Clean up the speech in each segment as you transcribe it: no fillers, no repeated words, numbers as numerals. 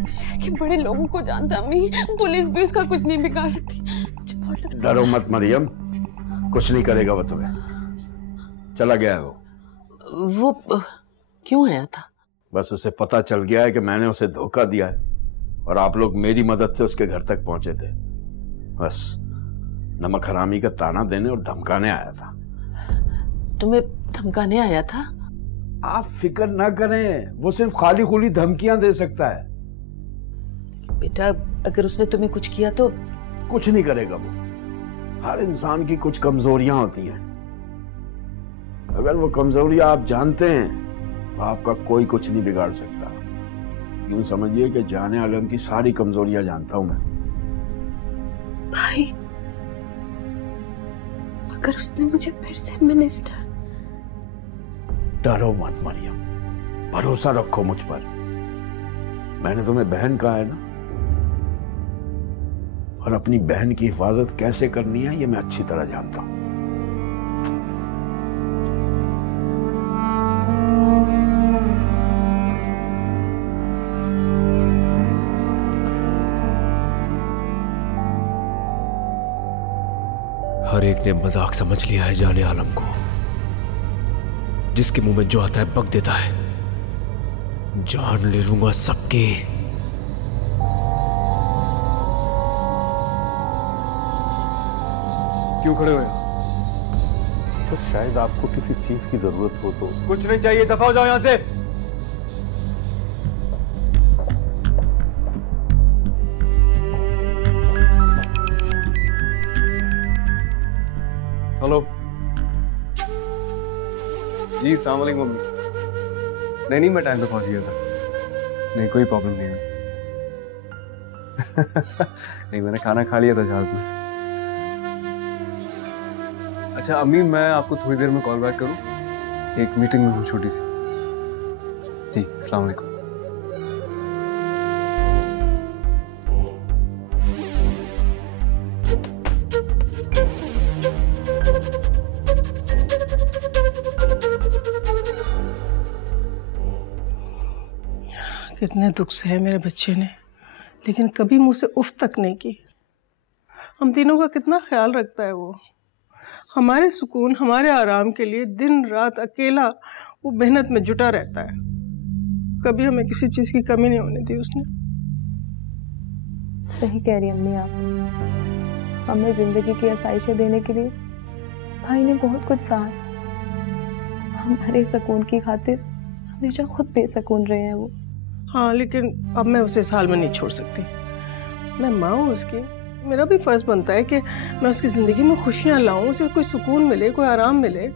शहर के बड़े लोगों को जानता अम्मी, पुलिस भी उसका कुछ नहीं बिगाड़ सकती। मुझे बहुत लगता है। डरो मत मरियम, कुछ नहीं करेगा वो तुम्हें। चला गया है वो क्यों आया था? बस उसे पता चल गया है कि मैंने उसे धोखा दिया है और आप लोग मेरी मदद से उसके घर तक पहुंचे थे। बस नमक हरामी का ताना देने और धमकाने आया था। तुम्हें धमकाने आया था? आप फिक्र ना करें, वो सिर्फ खाली खुली धमकियां दे सकता है। बेटा अगर उसने तुम्हें कुछ किया तो? कुछ नहीं करेगा वो। हर इंसान की कुछ कमजोरियां होती हैं। अगर वो कमजोरियां आप जानते हैं तो आपका कोई कुछ नहीं बिगाड़ सकता। यूं समझिए कि जाने आलम की सारी कमजोरियां जानता हूं मैं। भाई अगर उसने मुझे फिर से मिनिस्टर। डरो मत मरियम, भरोसा रखो मुझ पर। मैंने तुम्हें बहन कहा है ना, और अपनी बहन की हिफाजत कैसे करनी है ये मैं अच्छी तरह जानता हूं। हर एक ने मजाक समझ लिया है जाने आलम को। जिसके मुंह में जो आता है बक देता है। जान ले लूंगा सबकी। क्यों खड़े हो? सर शायद आपको किसी चीज की जरूरत हो तो। कुछ नहीं चाहिए, दफा हो जाओ यहां से। हेलो जी, अस्सलाम वालेकुम मम्मी। नहीं मैं टाइम पे पहुंच गया था। नहीं कोई प्रॉब्लम नहीं है। नहीं मैंने खाना खा लिया था जहाज में। अच्छा अम्मी, मैं आपको थोड़ी देर में कॉल बैक करूं? एक मीटिंग में हूँ छोटी सी। जी अस्सलाम वालेकुम। कितने दुख से है मेरे बच्चे ने, लेकिन कभी मुँह से उफ तक नहीं की। हम तीनों का कितना ख्याल रखता है वो। हमारे सुकून, हमारे आराम के लिए दिन रात अकेला वो मेहनत में जुटा रहता है। कभी हमें किसी चीज़ की कमी नहीं होने दी उसने। सही कह रही अम्मी आप। हमें जिंदगी की आसाइशें देने के लिए भाई ने बहुत कुछ सहा। हमारे सुकून की खातिर हमेशा खुद बेसकून रहे हैं वो। हाँ, लेकिन अब मैं उसे इस हाल में नहीं छोड़ सकती। मैं माँ हूँ उसकी, मेरा भी फर्ज बनता है कि मैं उसकी जिंदगी में खुशियाँ लाऊं, उसे कोई सुकून मिले, कोई आराम मिले।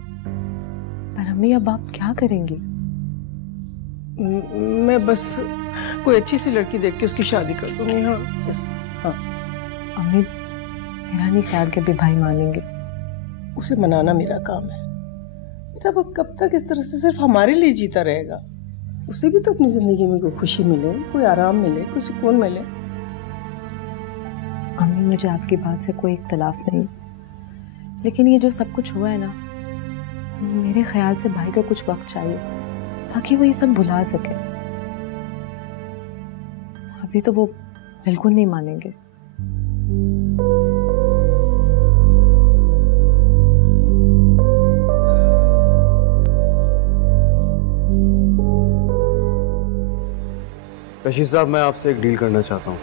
पर अम्मी अब आप क्या करेंगी? मैं बस कोई अच्छी सी लड़की देख के उसकी शादी कर दूंगी। हाँ बस। हाँ अम्मी, मेरा नहीं ख्याल कि भी भाई मानेंगे। उसे मनाना मेरा काम है। बेटा वो कब तक इस तरह से सिर्फ हमारे लिए जीता रहेगा? उसे भी तो अपनी जिंदगी में कोई खुशी मिले, कोई आराम मिले, कोई सुकून मिले। अम्मी मुझे आपकी बात से कोई इख्तलाफ नहीं, लेकिन ये जो सब कुछ हुआ है ना, मेरे ख्याल से भाई को कुछ वक्त चाहिए ताकि वो ये सब भुला सके। अभी तो वो बिल्कुल नहीं मानेंगे। रशीद साहब, मैं आपसे एक डील करना चाहता हूँ।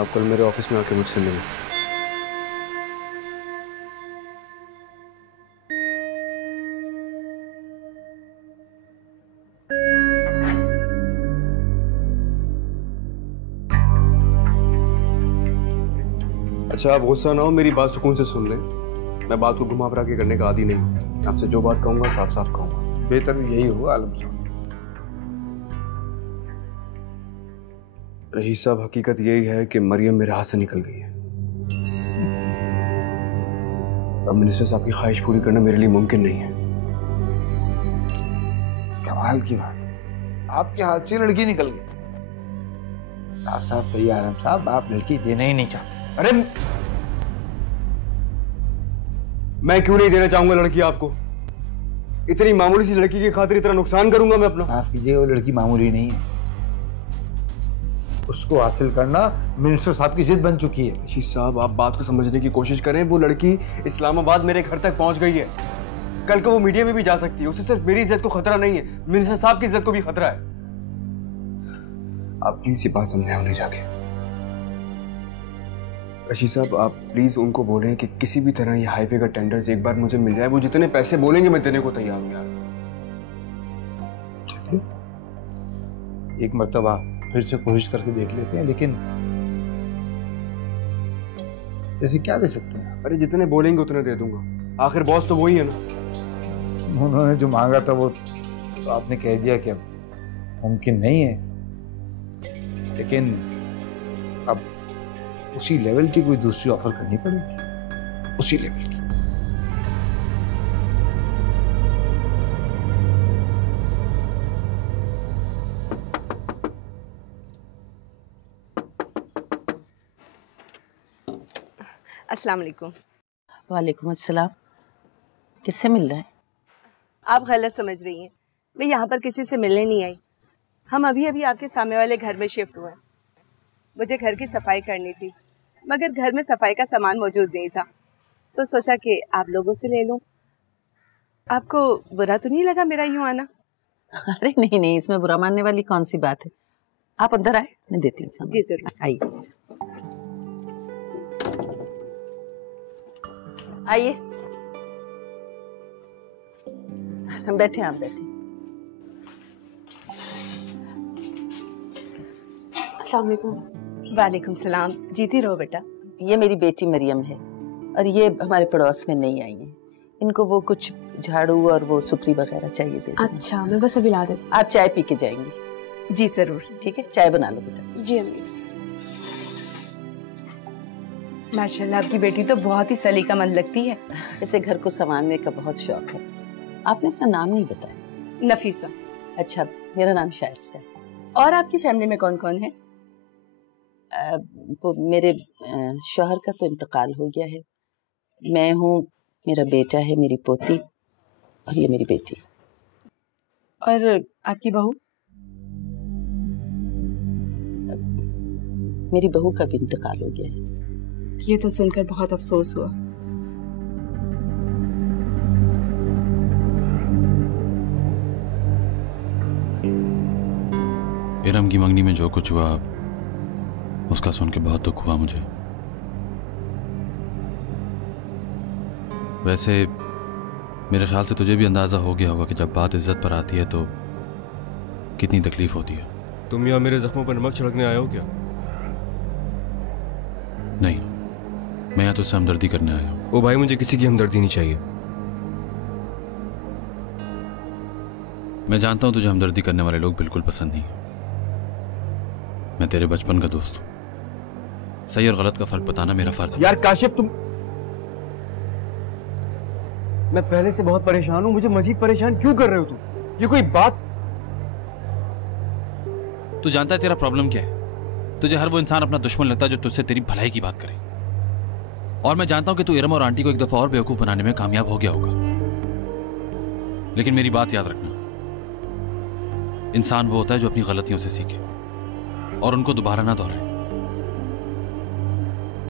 आप कल मेरे ऑफिस में आके मुझसे मिलें। अच्छा आप गुस्सा ना हो, मेरी बात सुकून से सुन लें। मैं बात को घुमा फिरा के करने का आदी नहीं हूँ। आपसे जो बात कहूँगा साफ साफ कहूँगा। बेहतर यही होगा आलम साहब। रहीद साहब, हकीकत यही है कि मरियम मेरे हाथ से निकल गई है। अब मिनिस्टर साहब की ख्वाहिश पूरी करना मेरे लिए मुमकिन नहीं है। कमाल की बात है, आपके हाथ से लड़की निकल गई। साफ साफ कहिए आलम साहब, आप लड़की देना ही नहीं चाहते। अरे मैं क्यों नहीं देना चाहूंगा लड़की आपको? इतनी मामूली सी लड़की की खातिर इतना नुकसान करूंगा मैं अपना? माफ कीजिए, वो लड़की मामूली नहीं है। उसको हासिल करना मिनिस्टर साहब की जिद बन चुकी है। रशीद साहब, आप बात को समझने की कोशिश करें। वो लड़की इस्लामाबाद मेरे घर तक पहुंच गई है। कल को वो मीडिया में भी जा सकती है। उसे सिर्फ मेरी इज्जत को खतरा नहीं है, मिनिस्टर साहब की इज्जत को भी खतरा है। आप प्लीज ये बात समझाएं उन्हें जाके। रशीद साहब, आप प्लीज उनको बोलें कि किसी भी तरह ये हाईवे का टेंडर एक बार मुझे मिल जाए। वो जितने पैसे बोलेंगे मैं देने को तैयार हूं यार। एक मर्तबा फिर से कोशिश करके देख लेते हैं, लेकिन जैसे क्या दे सकते हैं? अरे जितने बोलेंगे उतने दे दूंगा, आखिर बॉस तो वही है ना। उन्होंने जो मांगा था वो तो आपने कह दिया कि अब मुमकिन नहीं है, लेकिन अब उसी लेवल की कोई दूसरी ऑफर करनी पड़ेगी, उसी लेवल की। अस्सलाम वालेकुम। वालेकुम अस्सलाम। किससे मिल रहे हैं? आप गलत समझ रही हैं, मैं यहाँ पर किसी से मिलने नहीं आई। हम अभी अभी आपके सामने वाले घर में शिफ्ट हुए हैं। मुझे घर की सफाई करनी थी, मगर घर में सफाई का सामान मौजूद नहीं था, तो सोचा कि आप लोगों से ले लूँ। आपको बुरा तो नहीं लगा मेरा यूँ आना? अरे नहीं नहीं, इसमें बुरा मानने वाली कौन सी बात है। आप अंदर आए, मैं देती हूँ सामान। जी जरूर, आइए आइए, बैठे आप बैठे। अस्सलाम वालेकुम। वालेकुम सलाम। जीती रहो बेटा। ये मेरी बेटी मरियम है और ये हमारे पड़ोस में नहीं आई है। इनको वो कुछ झाड़ू और वो सुपरी वगैरह चाहिए थे। अच्छा, मैं बस अभी ला देती। आप चाय पी के जाएंगी? जी जरूर। ठीक है, चाय बना लो बेटा। जी अम्मी। माशाल्लाह, आपकी बेटी तो बहुत ही सलीकामंद लगती है। इसे घर को संभालने का बहुत शौक है। आपने अपना नाम नहीं बताया। नफीसा। अच्छा, मेरा नाम शाइस्ता है। और आपकी फैमिली में कौन कौन है? वो मेरे शौहर का तो इंतकाल हो गया है। मैं हूँ, मेरा बेटा है, मेरी पोती और ये मेरी बेटी। और आपकी बहू? मेरी बहू का भी इंतकाल हो गया है। ये तो सुनकर बहुत अफसोस हुआ। इरम की मंगनी में जो कुछ हुआ उसका सुन के बहुत दुख हुआ मुझे। वैसे मेरे ख्याल से तुझे भी अंदाजा हो गया होगा कि जब बात इज्जत पर आती है तो कितनी तकलीफ होती है। तुम यहाँ मेरे जख्मों पर नमक छिड़कने आए हो क्या? नहीं, मैं यहाँ तुझसे हमदर्दी करने आया हूँ। ओ भाई, मुझे किसी की हमदर्दी नहीं चाहिए। मैं जानता हूँ तुझे हमदर्दी करने वाले लोग बिल्कुल पसंद नहीं। मैं तेरे बचपन का दोस्त हूँ। सही और गलत का फर्क बताना मेरा फर्ज है। यार काशिफ, तुम, मैं पहले से बहुत परेशान हूँ, मुझे मजीद परेशान क्यों कर रहे हो तुम? ये कोई बात? तू जानता है तेरा प्रॉब्लम क्या है? तुझे हर वो इंसान अपना दुश्मन लगता है जो तुझसे तेरी भलाई की बात करे। और मैं जानता हूं कि तू इरम और आंटी को एक दफा और बेवकूफ बनाने में कामयाब हो गया होगा, लेकिन मेरी बात याद रखना, इंसान वो होता है जो अपनी गलतियों से सीखे और उनको दोबारा ना दोहराए।